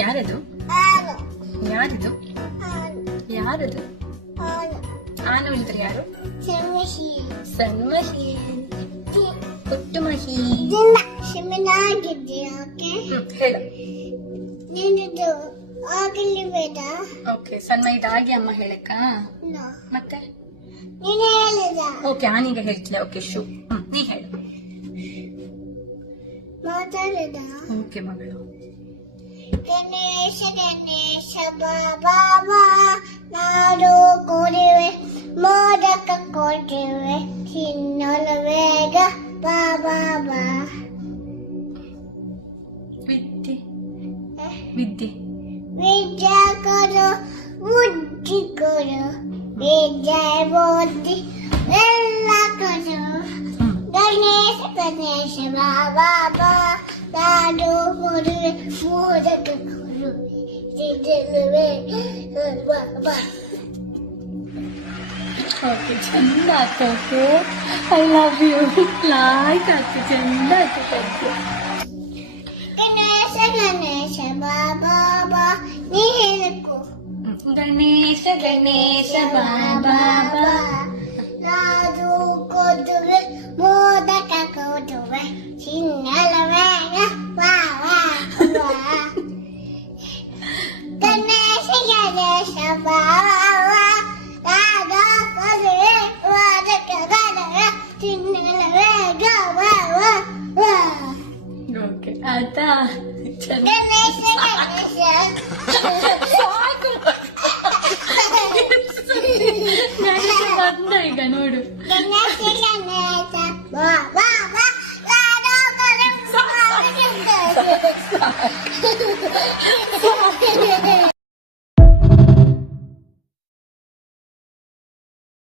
ಯಾರದು? ಯಾರದು? ಯಾರದು? ಆನು ಇಲ್ದ್ರೆ ಯಾರು? ಸನ್ಮಹಿ, ಪುಟ್ಟಮಹಿ. ಹೇಳು. ಓಕೆ, ಸನ್ಮಹಿದಾಗಿ ಅಮ್ಮ ಹೇಳಕ್ಕ. ಮತ್ತೆ ಓಕೆ, ಆನೀಗ ಹೇಳ್ತಿಲ್ಲ. Okay, shoe. ನೀ ಹೇಳು. ಓಕೆ ಮಗಳು. ಗಣೇಶ ಗಣೇಶ ಬಾಬಾ ನಾಡು ಕೊಡಿವೆ ಮೋದಕ ಕೊಟ್ಟಿವೆ ತಿನ್ನಲು ಬೇಗ ಬಾಬಾ. ವಿದ್ಯೆ ವಿದ್ಯೆ ವಿದ್ಯಾ ಕೊಡು ಬುದ್ಧಿ ಕೊಡು ವಿದ್ಯೆ ಬುದ್ಧಿ ಎಲ್ಲ ಕೊಡು. ಗಣೇಶ ಗಣೇಶ ಬಾಬಾ ನಾಡು ಕೊಡುವೆ ಮೋದಕ ಕೊಡುವೆ ತಿನ್ನಲು ಬೇಗ ಬಾಬಾ. ಓಕೆ, ಚಂದ ಆಯ್ತು. I love you. ಲೈಕ್ ಆಯ್ತು, ಚಂದ ಆಯ್ತು. ಗಣೇಶ ಗಣೇಶ ಬಾಬಾ ನೀ ಹೇಳಕು. ಗಣೇಶ ಗಣೇಶ ಬಾಬಾ ನಾಡು ಕೊಡುವೆ ಮೋದಕ ಕೊಡುವೆ ತಿನ್ನಲ ಬೇಗ ಬಾಬಾ. ಗಣೇಶ ಗಣೇಶ ಬಾಬಾ ನಾಡು ಕೊಡುವೆ ಮೋದಕ ಕೊಡುವೆ ತಿನ್ನಲ ಬೇಗ ಬಾಬಾ. ಓಕೆ, ಆಯ್ತಾ? ಗಣೇಶ ಗಣೇಶ ಬಂದ ಈಗ ನೋಡು. ಗಣೇಶ ಗಣೇಶ ಬಾಬಾ ನಾಡು ಕೊಡುವೆ